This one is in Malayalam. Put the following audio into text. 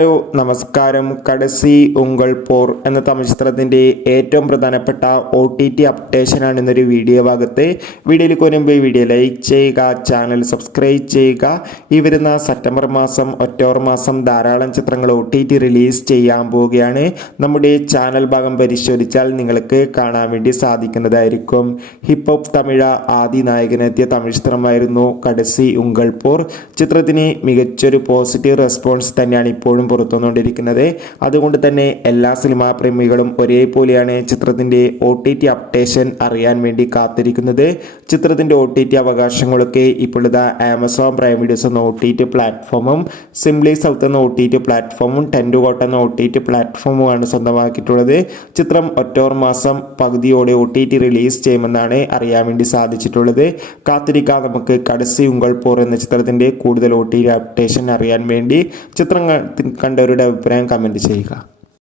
ഹലോ നമസ്കാരം. കടസി ഉങ്കൾ പോർ എന്ന തമിഴ് ചിത്രത്തിൻ്റെ ഏറ്റവും പ്രധാനപ്പെട്ട OTT അപ്ഡേഷനാണ് ഇന്നൊരു വീഡിയോ ഭാഗത്ത്. വീഡിയോയിൽ മുൻപ് വീഡിയോ ലൈക്ക് ചെയ്യുക, ചാനൽ സബ്സ്ക്രൈബ് ചെയ്യുക. ഈ വരുന്ന സെപ്റ്റംബർ മാസം ഒക്ടോബർ മാസം ധാരാളം ചിത്രങ്ങൾ OTT റിലീസ് ചെയ്യാൻ പോവുകയാണ്. നമ്മുടെ ചാനൽ ഭാഗം പരിശോധിച്ചാൽ നിങ്ങൾക്ക് കാണാൻ വേണ്ടി സാധിക്കുന്നതായിരിക്കും. ഹിപ്പ് ഹോപ്പ് തമിഴ് ആദി നായകനെത്തിയ തമിഴ് ചിത്രമായിരുന്നു കടസി ഉങ്കൾ പോർ. ചിത്രത്തിന് മികച്ചൊരു പോസിറ്റീവ് റെസ്പോൺസ് തന്നെയാണ് ഇപ്പോഴും പുറത്തുവന്നുകൊണ്ടിരിക്കുന്നത്. അതുകൊണ്ട് തന്നെ എല്ലാ സിനിമാ പ്രേമികളും ഒരേപോലെയാണ് ചിത്രത്തിൻ്റെ OTT അപ്ഡേഷൻ അറിയാൻ വേണ്ടി കാത്തിരിക്കുന്നത്. ചിത്രത്തിൻ്റെ OTT അവകാശങ്ങളൊക്കെ ഇപ്പോഴത്തെ ആമസോൺ പ്രൈം വീഡിയോസ് എന്ന OTT പ്ലാറ്റ്ഫോമും സിംപ്ലി സൗത്ത് എന്ന OTT പ്ലാറ്റ്ഫോമും ടെൻഡുകോട്ട എന്ന OTT പ്ലാറ്റ്ഫോമുമാണ് സ്വന്തമാക്കിയിട്ടുള്ളത്. ചിത്രം ഒക്ടോബർ മാസം പകുതിയോടെ OTT റിലീസ് ചെയ്യുമെന്നാണ് അറിയാൻ വേണ്ടി സാധിച്ചിട്ടുള്ളത്. കാത്തിരിക്കാം നമുക്ക് കടസി ഉങ്കൾ പോർ എന്ന ചിത്രത്തിൻ്റെ കൂടുതൽ OTT അപ്ഡേഷൻ അറിയാൻ വേണ്ടി. ചിത്രം കണ്ടവരുടെ അഭിപ്രായം കമൻറ്റ് ചെയ്യുക.